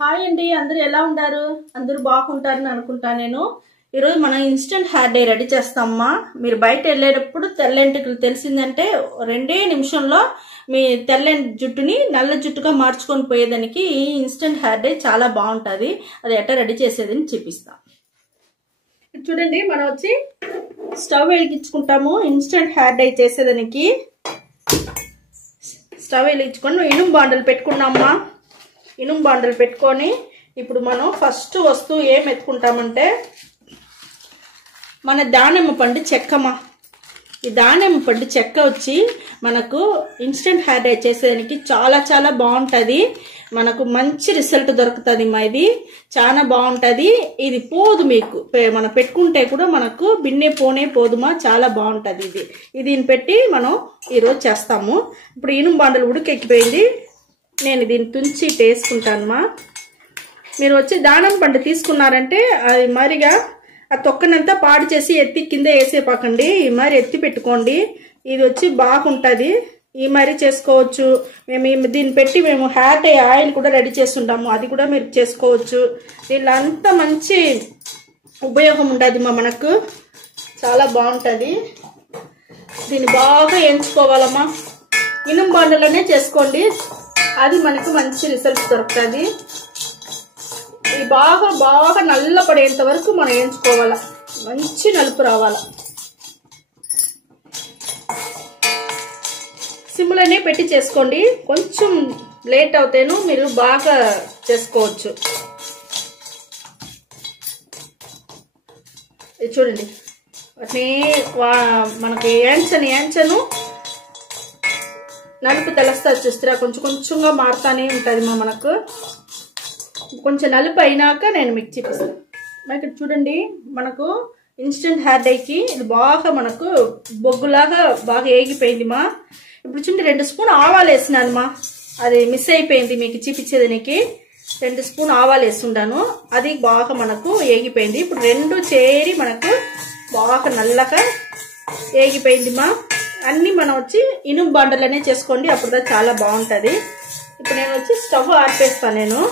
Hi అండి, అందరూ ఎలా ఉంటారు? అందరూ బాగుంటారని అనుకుంటా. నేను ఈరోజు మనం ఇన్స్టెంట్ హెయిర్ డై రెడీ చేస్తామమ్మా. మీరు బయట వెళ్ళేటప్పుడు తెల్లెంటికలు తెలిసిందంటే 2 నిమిషంలో మీ తెల్లని జుట్టుని నల్ల జుట్టుగా మార్చుకొని పోయేదానికి ఈ ఇన్స్టెంట్ హెయిర్ డై చాలా బాగుంటుంది. అది ఎట్లా రెడీ చేసేదని చూపిస్తాం. చూడండి, మనం వచ్చి స్టవ్ వెలిగించుకుంటాము. ఇన్స్టెంట్ హెయిర్ డై చేసేదానికి స్టవ్ వెలిగించుకొని ఇనుము బాండలు పెట్టుకున్నామమ్మా. ఇనుము బాండలు పెట్టుకొని ఇప్పుడు మనం ఫస్ట్ వస్తువు ఏం ఎత్తుకుంటామంటే మన దానిమ్మ పండు చెక్కమ్మా. ఈ దానిమ్మ పండు చెక్క వచ్చి మనకు ఇన్స్టెంట్ హెయిర్ డై చేసేదానికి చాలా చాలా బాగుంటుంది. మనకు మంచి రిజల్ట్ దొరుకుతుంది. ఇది చాలా బాగుంటుంది. ఇది పోదు, మీకు మనం పెట్టుకుంటే కూడా మనకు బిన్నే పోనే పోదుమా, చాలా బాగుంటుంది. దీన్ని పెట్టి మనం ఈరోజు చేస్తాము. ఇప్పుడు ఇనుము బాండలు ఉడికెక్కిపోయింది. నేను దీన్ని తుంచి వేసుకుంటానమ్మా. మీరు వచ్చి దానిమ్మ పండు తీసుకున్నారంటే అది మరిగా ఆ తొక్కనంతా పాడు చేసి ఎత్తి కింద వేసేపాకండి. ఈ మరి ఎత్తి పెట్టుకోండి. ఇది వచ్చి బాగుంటుంది. ఈ మరి చేసుకోవచ్చు. మేము దీన్ని పెట్టి మేము హెయిర్ డై ఆయిల్ కూడా రెడీ చేస్తుంటాము. అది కూడా మీరు చేసుకోవచ్చు. దీనిలో అంతా మంచి ఉపయోగం ఉంటుంది మనకు, చాలా బాగుంటుంది. దీన్ని బాగా ఎంచుకోవాలమ్మా. ఇనుము బాండలోనే చేసుకోండి, అది మనకు మంచి రిజల్ట్ దొరుకుతుంది. ఇది బాగా బాగా నల్ల పడేంత వరకు మనం వేయించుకోవాలా. మంచి నలుపు రావాలా. సిమ్లోనే పెట్టి చేసుకోండి. కొంచెం లేట్ అవుతేను మీరు బాగా చేసుకోవచ్చు. ఇది చూడండి, వాటిని మనకి ఏంచను నలుపు తెలుస్తుంది. చూస్తారా, కొంచెం కొంచెంగా మారుతానే ఉంటుంది. మనకు కొంచెం నలుపు అయినాక నేను మీకు చూపిస్తాను. ఇక్కడ చూడండి, మనకు ఇన్స్టెంట్ హెయిర్ డైకి ఇది బాగా మనకు బొగ్గులాగా బాగా ఏగిపోయింది మా. ఇప్పుడు చూడండి, 2 స్పూన్ ఆవాలు వేసినానమ్మా. అది మిస్ అయిపోయింది మీకు చూపించేదానికి. 2 స్పూన్ ఆవాలు వేస్తుంటాను. అది బాగా మనకు ఏగిపోయింది. ఇప్పుడు 2 చేరి మనకు బాగా నల్లగా ఏగిపోయింది మా. అన్నీ మనం వచ్చి ఇనుము బాండలనే చేసుకోండి, అప్పుడు చాలా బాగుంటుంది. ఇప్పుడు నేను వచ్చి స్టవ్ ఆర్పేస్తాను.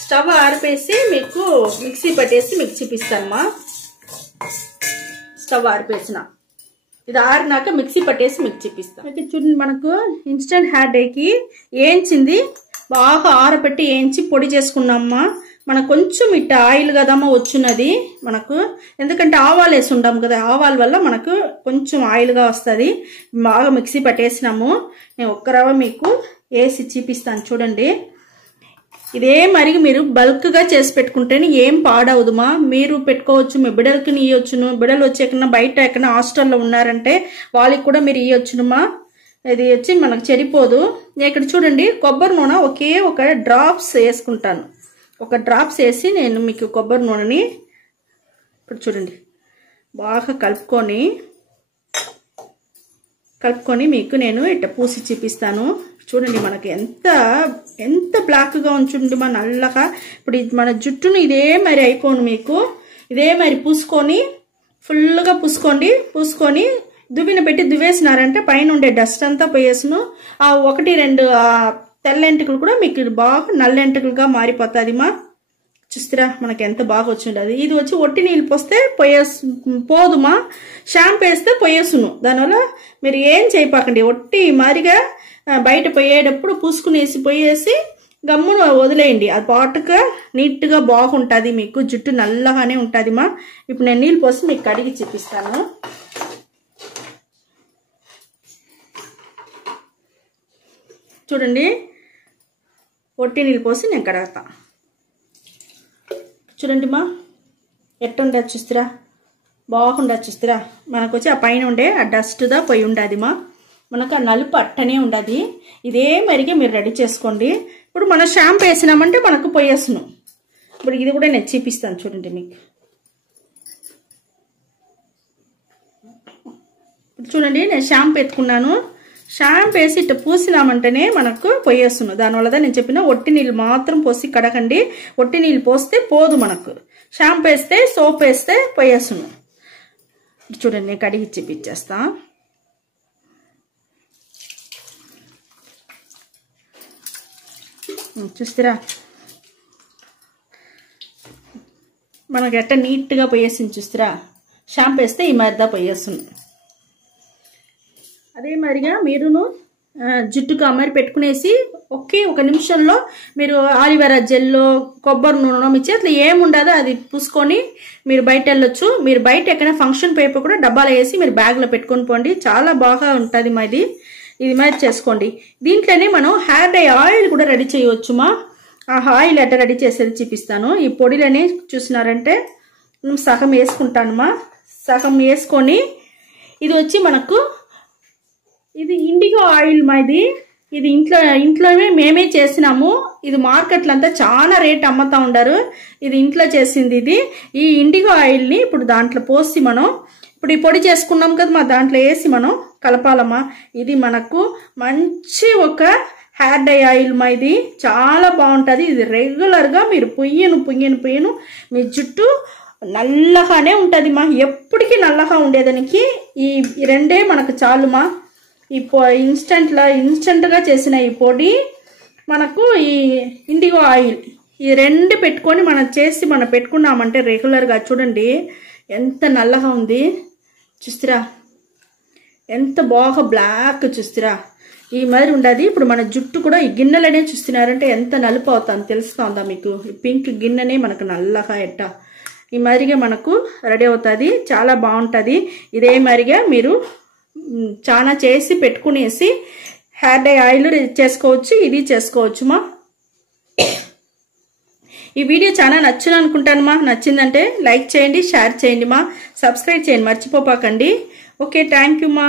స్టవ్ ఆర్పేసి మీకు మిక్సీ పట్టేసి మీకు చూపిస్తానమ్మా. స్టవ్ ఆర్పేసిన ఇది ఆరినాక మిక్సీ పట్టేసి మీకు చూపిస్తాను. అయితే చూడండి, మనకు ఇన్స్టెంట్ హెయిర్ డైకి ఏంచింది బాగా ఆరబెట్టి ఏంచి పొడి చేసుకున్నామ్మా. మనకు కొంచెం ఇట్ట ఆయిల్ కదమ్మా వచ్చున్నది మనకు, ఎందుకంటే ఆవాలు వేసి ఉంటాం కదా. ఆవాల వల్ల మనకు కొంచెం ఆయిల్గా వస్తుంది. బాగా మిక్సీ పట్టేసినాము. నేను ఒక్క రవ్వ మీకు వేసి చూపిస్తాను. చూడండి, ఇదే మరిగి మీరు బల్క్గా చేసి పెట్టుకుంటేనే ఏం పాడవుదుమా. మీరు పెట్టుకోవచ్చు, మీ బిడ్డలకి ఇవ్వచ్చును. బిడ్డలు వచ్చేకన్నా బయట ఎక్కడన్నా హాస్టల్లో ఉన్నారంటే వాళ్ళకి కూడా మీరు ఇవ్వచ్చునుమా. ఇది వచ్చి మనకు చెడిపోదు. ఇక్కడ చూడండి, కొబ్బరి నూనె ఒకే ఒక డ్రాప్స్ వేసుకుంటాను. ఒక డ్రాప్స్ వేసి నేను మీకు కొబ్బరి నూనెని ఇక్కడ చూడండి బాగా కలుపుకొని మీకు నేను ఇట్ట పూసి చూపిస్తాను. చూడండి, మనకి ఎంత బ్లాక్గా ఉంచుండి మన నల్లగా. ఇప్పుడు మన జుట్టును ఇదే మరి అయిపోను మీకు. ఇదే మరి పూసుకొని ఫుల్గా పూసుకొని దువ్విన పెట్టి దువ్వేసినారంటే పైన ఉండే డస్ట్ అంతా పోయేసును. ఆ 1-2 తెల్లెంటుకలు కూడా మీకు బాగా నల్లెంటుకలుగా మారిపోతుంది మా. చూస్తారా, మనకి ఎంత బాగా వచ్చిండదు. ఇది వచ్చి ఒట్టి నీళ్ళు పోస్తే పోదుమా. షాంపూ వేస్తే పోయేసును. దానివల్ల మీరు ఏం చేయపాకండి. ఒట్టి మారిగా బయట పోయేటప్పుడు పోయేసి గమ్మును వదిలేయండి. అది పాటుగా నీట్గా బాగుంటుంది. మీకు జుట్టు నల్లగానే ఉంటుంది మా. ఇప్పుడు నేను నీళ్ళు పోసి మీకు కడిగి చూపిస్తాను. చూడండి, ఒట్టి నీళ్ళు పోసి నేను కడగతా. చూడండి మా, ఎట్టుండదు చూస్తారా, బాగుండదు చూస్తారా. మనకు వచ్చి ఆ పైన ఉండే ఆ డస్ట్దా పోయి ఉండదు మా. మనకు ఆ నలుపు అట్టనే ఉండదు. ఇదే మరిగే మీరు రెడీ చేసుకోండి. ఇప్పుడు మనం షాంపూ వేసినామంటే మనకు పోయేసును. ఇప్పుడు ఇది కూడా నేను చూపిస్తాను. చూడండి, మీకు చూడండి, నేను షాంపూ ఎత్తుకున్నాను. షాంపూ వేసి ఇట్లా పూసినామంటేనే మనకు పోయేసును. దానివల్ల నేను చెప్పిన ఒట్టి నీళ్ళు మాత్రం పోసి కడగండి. ఒట్టి నీళ్ళు పోస్తే పోదు మనకు. షాంపూ వేస్తే సోప్ వేస్తే పోయేసును. చూడండి, నేను కడిగి చూపించేస్తా. చూస్తారా, మనకు ఎట్ట నీట్గా పోయేసింది చూస్తారా. షాంపూ వేస్తే ఈ మాదిరిదా పోయేస్తుంది. అదే మాదిరిగా మీరును జుట్టుకు అమరి పెట్టుకునేసి ఒక నిమిషంలో మీరు ఆలివేరా జెల్లో కొబ్బరి నూనె మీ చేతిలో ఏముండదో అది పూసుకొని మీరు బయట వెళ్ళొచ్చు. మీరు బయట ఎక్కడైనా ఫంక్షన్ పేపర్ కూడా డబ్బాలో వేసి మీరు బ్యాగ్లో పెట్టుకొని పోండి. చాలా బాగా ఉంటుంది మాది. ఇది మాది చేసుకోండి. దీంట్లోనే మనం హెయిర్ డై ఆయిల్ కూడా రెడీ చేయవచ్చుమా. ఆ ఆయిల్ ఎట్ట రెడీ చేసేది చూపిస్తాను. ఈ పొడిలోనే చూసినారంటే సగం వేసుకుంటానుమా. సగం వేసుకొని ఇది వచ్చి మనకు ఇది ఇండిగో ఆయిల్ మాది. ఇది ఇంట్లోనే మేమే చేసినాము. ఇది మార్కెట్లో అంతా చాలా రేట్ అమ్ముతా ఉండారు. ఇది ఇంట్లో చేసింది. ఇది ఈ ఇండిగో ఆయిల్ని ఇప్పుడు దాంట్లో పోసి మనం ఇప్పుడు ఈ పొడి చేసుకున్నాం కదా మా దాంట్లో వేసి మనం కలపాలమ్మా. ఇది మనకు మంచి ఒక హెయిర్ డై ఆయిల్ మా. ఇది చాలా బాగుంటుంది. ఇది రెగ్యులర్గా మీరు పొయ్యను మీ జుట్టు నల్లగానే ఉంటుంది మా. ఎప్పటికీ నల్లగా ఉండేదానికి ఈ రెండే మనకు చాలుమా. ఈ ఇన్స్టెంట్గా చేసిన ఈ పొడి మనకు ఈ ఇండిగో ఆయిల్ ఈ రెండు పెట్టుకొని మనం పెట్టుకున్నామంటే రెగ్యులర్గా చూడండి ఎంత నల్లగా ఉంది చూస్తారా. ఎంత బాగా బ్లాక్ చూస్తారా. ఈ మాదిరి ఉండదు. ఇప్పుడు మన జుట్టు కూడా ఈ గిన్నెలనే చూస్తున్నారంటే ఎంత నలుపు అవుతుంది తెలుస్తుందా మీకు. ఈ పింక్ గిన్నెనే మనకు నల్లగా ఎట్ట ఈ మాదిరిగా మనకు రెడీ అవుతుంది. చాలా బాగుంటుంది. ఇదే మాదిరిగా మీరు చాలా చేసి పెట్టుకునేసి హెయిర్ డై ఆయిల్ చేసుకోవచ్చు. ఇది చేసుకోవచ్చు మా. ఈ వీడియో చాలా నచ్చింది అనుకుంటాను మా. నచ్చిందంటే లైక్ చేయండి, షేర్ చేయండి మా, సబ్స్క్రైబ్ చేయండి మర్చిపోపాకండి. ఓకే, థ్యాంక్ యూ మా.